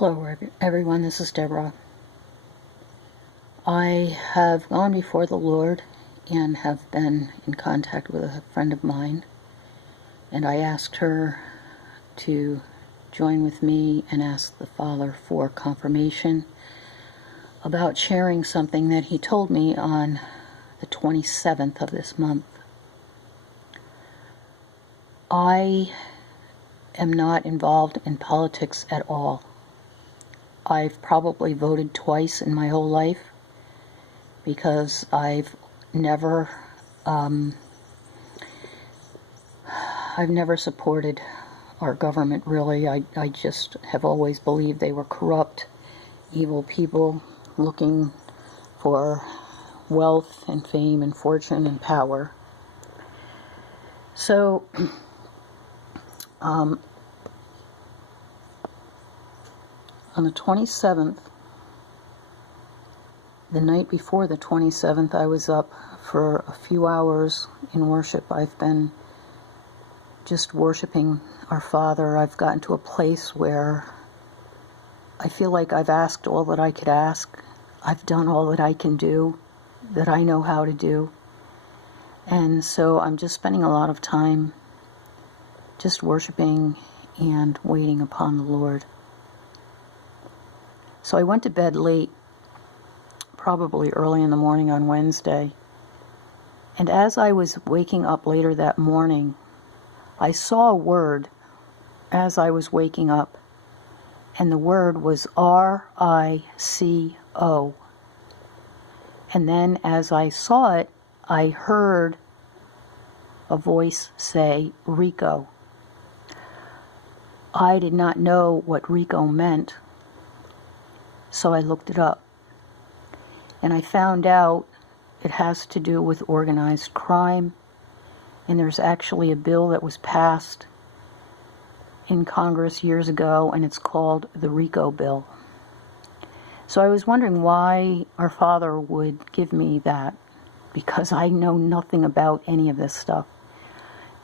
Hello everyone, this is Deborah. I have gone before the Lord and have been in contact with a friend of mine, and I asked her to join with me and ask the Father for confirmation about sharing something that he told me on the 27th of this month. I am not involved in politics at all. I've probably voted twice in my whole life because I've never supported our government, really. I just have always believed they were corrupt, evil people looking for wealth and fame and fortune and power. So, on the 27th, the night before the 27th, I was up for a few hours in worship. I've been just worshiping our Father. I've gotten to a place where I feel like I've asked all that I could ask. I've done all that I can do, that I know how to do. And so I'm just spending a lot of time just worshiping and waiting upon the Lord. So I went to bed late, probably early in the morning on Wednesday. And as I was waking up later that morning, I saw a word as I was waking up, and the word was RICO. And then as I saw it, I heard a voice say RICO. I did not know what RICO meant, so I looked it up. And I found out it has to do with organized crime, and there's actually a bill that was passed in Congress years ago, and it's called the RICO bill. So I was wondering why our Father would give me that, because I know nothing about any of this stuff.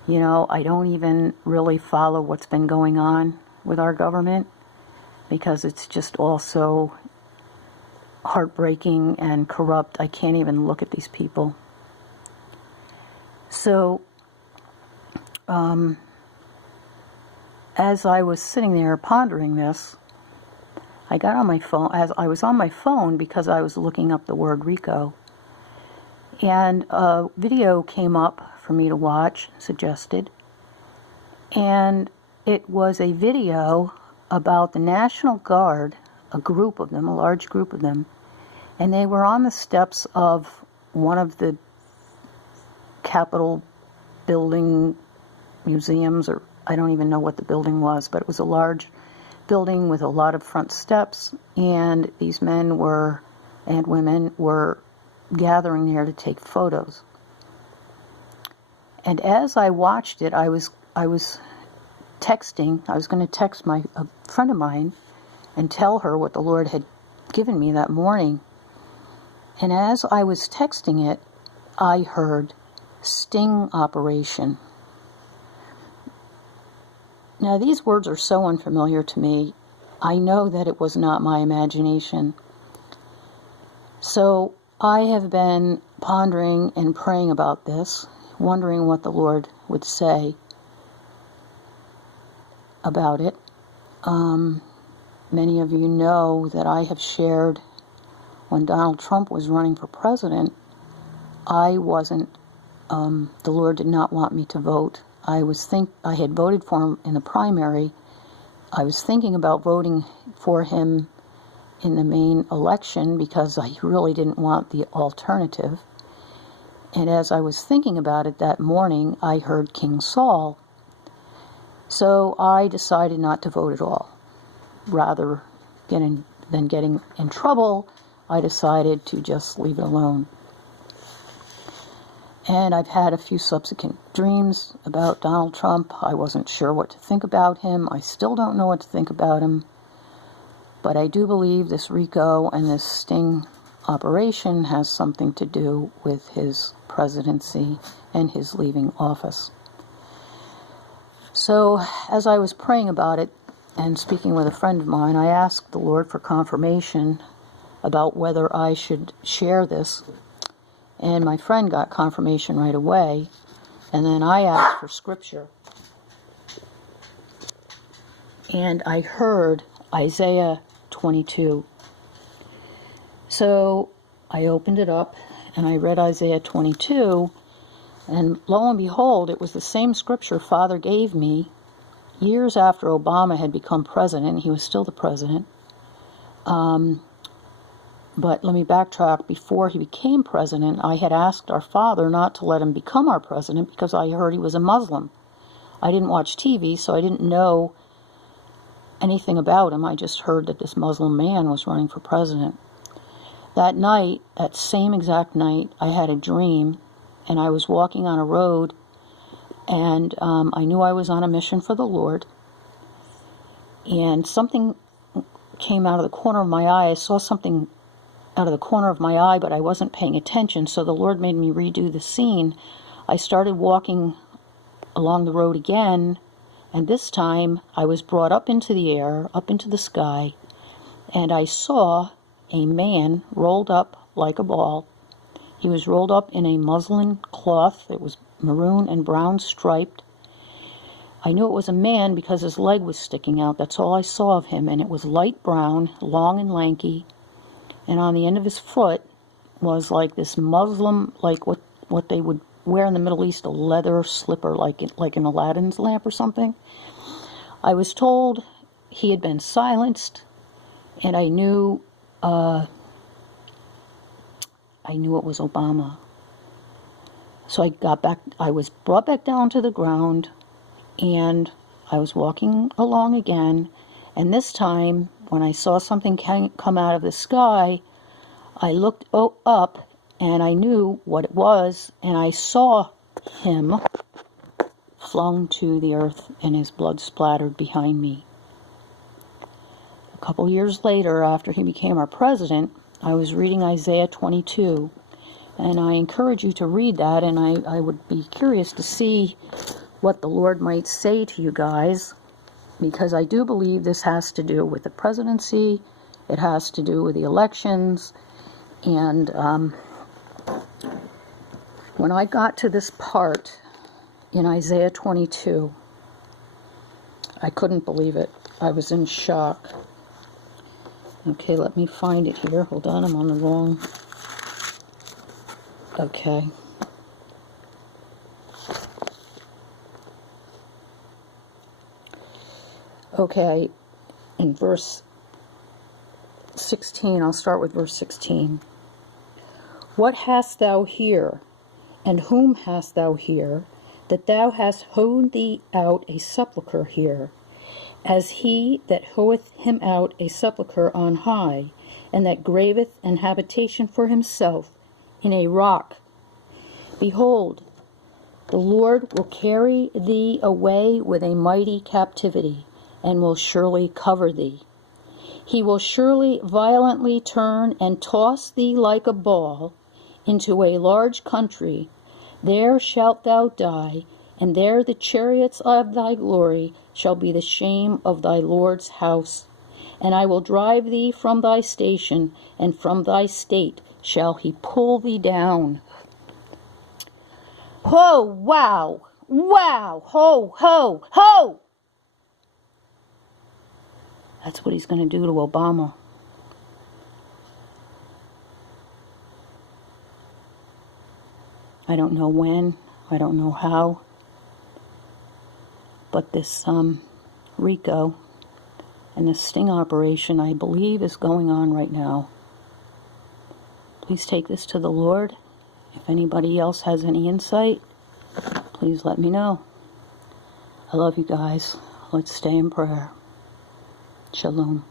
You know, I don't even really follow what's been going on with our government, because it's just all so heartbreaking and corrupt. I can't even look at these people. So, as I was sitting there pondering this, I got on my phone, as I was on my phone because I was looking up the word RICO, and a video came up for me to watch, suggested, and it was a video about the National Guard, a group of them, a large group of them, and they were on the steps of one of the Capitol building museums, or I don't even know what the building was, but it was a large building with a lot of front steps, and these men and women were gathering there to take photos. And as I watched it, I was texting. I was going to text a friend of mine and tell her what the Lord had given me that morning. And as I was texting it, I heard sting operation. Now, these words are so unfamiliar to me. I know that it was not my imagination. So I have been pondering and praying about this, wondering what the Lord would say about it. Many of you know that I have shared when Donald Trump was running for president, I wasn't, the Lord did not want me to vote. I had voted for him in the primary. I was thinking about voting for him in the main election because I really didn't want the alternative. And as I was thinking about it that morning, I heard King Saul. So I decided not to vote at all. Rather than getting in trouble, I decided to just leave it alone. And I've had a few subsequent dreams about Donald Trump. I wasn't sure what to think about him. I still don't know what to think about him. But I do believe this RICO and this sting operation has something to do with his presidency and his leaving office. So as I was praying about it, and speaking with a friend of mine, I asked the Lord for confirmation about whether I should share this. And my friend got confirmation right away. And then I asked for scripture. And I heard Isaiah 22. So I opened it up and I read Isaiah 22. And lo and behold, it was the same scripture Father gave me years after Obama had become president. He was still the president. But let me backtrack. Before he became president, I had asked our father not to let him become our president because I heard he was a Muslim. I didn't watch TV, so I didn't know anything about him. I just heard that this Muslim man was running for president. That night, that same exact night, I had a dream, and I was walking on a road, and I knew I was on a mission for the Lord, and something came out of the corner of my eye. I saw something out of the corner of my eye, but I wasn't paying attention, so the Lord made me redo the scene. I started walking along the road again, and this time I was brought up into the air, up into the sky, and I saw a man rolled up like a ball. He was rolled up in a muslin cloth. It was maroon and brown striped. I knew it was a man because his leg was sticking out. That's all I saw of him, and it was light brown, long and lanky. And on the end of his foot was like this Muslim, like what they would wear in the Middle East, a leather slipper, like in Aladdin's lamp or something. I was told he had been silenced, and I knew it was Obama. So I was brought back down to the ground, and I was walking along again, and this time, when I saw something come out of the sky, I looked up, and I knew what it was, and I saw him flung to the earth, and his blood splattered behind me. A couple years later, after he became our president, I was reading Isaiah 22, and I encourage you to read that, and I would be curious to see what the Lord might say to you guys, because I do believe this has to do with the presidency, it has to do with the elections, and when I got to this part in Isaiah 22, I couldn't believe it. I was in shock. Okay, let me find it here. Hold on, I'm on the wrong. Okay. Okay, in verse 16, I'll start with verse 16. What hast thou here, and whom hast thou here, that thou hast hoed thee out a sepulchre here, as he that hoeth him out a sepulchre on high, and that graveth an habitation for himself in a rock? Behold, the Lord will carry thee away with a mighty captivity, and will surely cover thee. He will surely violently turn and toss thee like a ball into a large country. There shalt thou die, and there the chariots of thy glory shall be the shame of thy Lord's house. And I will drive thee from thy station, and from thy state shall he pull thee down. Ho, wow, wow, ho, ho, ho! That's what he's going to do to Obama. I don't know when, I don't know how, but this RICO and this sting operation, I believe, is going on right now. Please take this to the Lord. If anybody else has any insight, please let me know. I love you guys. Let's stay in prayer. Shalom.